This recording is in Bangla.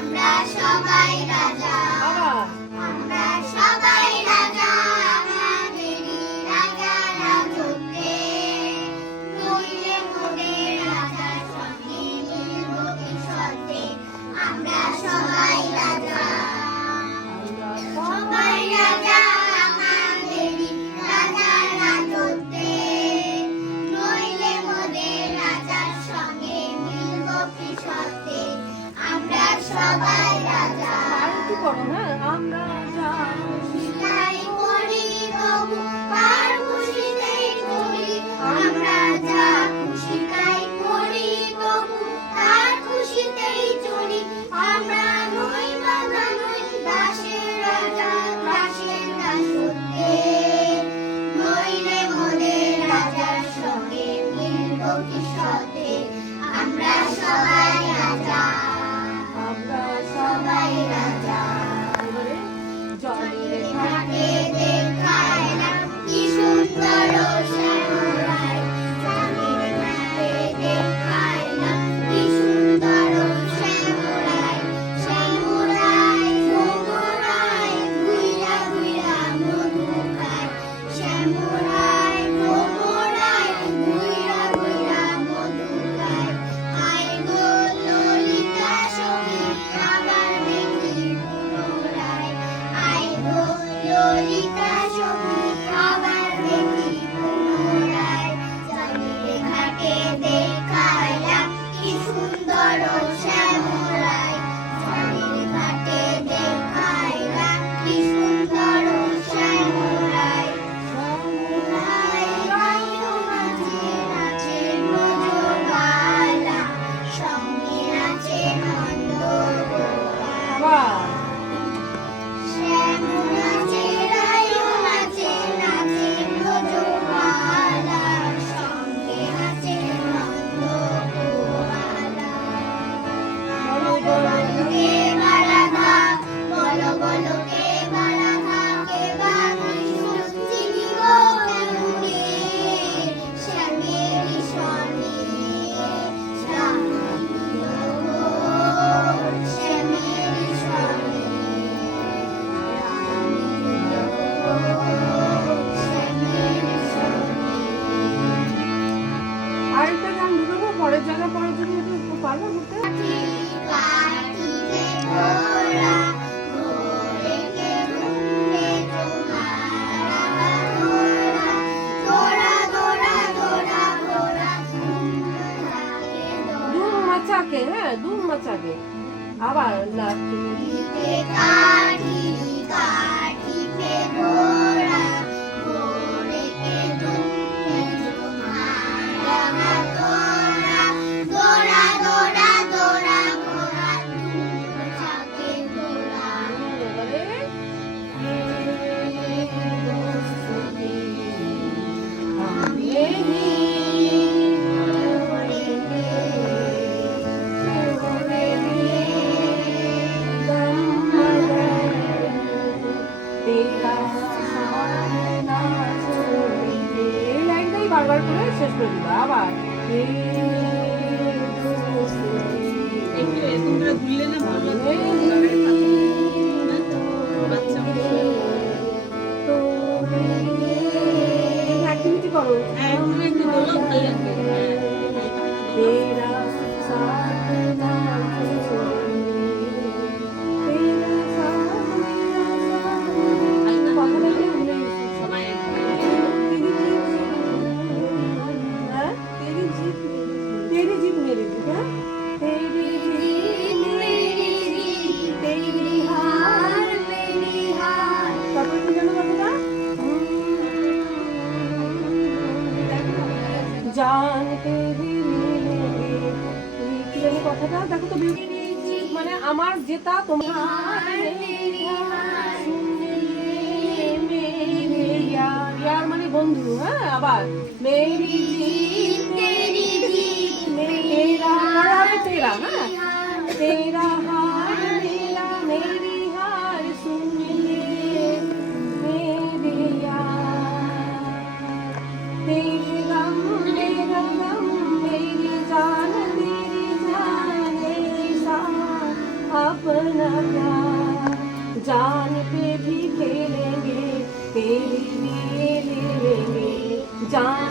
আমরা সবাই রাজা। আমরা যা আগে আবার লাস্ট একবার করে শেষ করে দিবা আবার। একটু এরকম করে না ভালো কথাটা দেখো তো মানে আমার যেটা তোমার ইয়ার মানে বন্ধু হ্যাঁ আবার। মেরি তেরা হ্যাঁ। তেরা হা भी खेलेंगे तेरी भी ले जान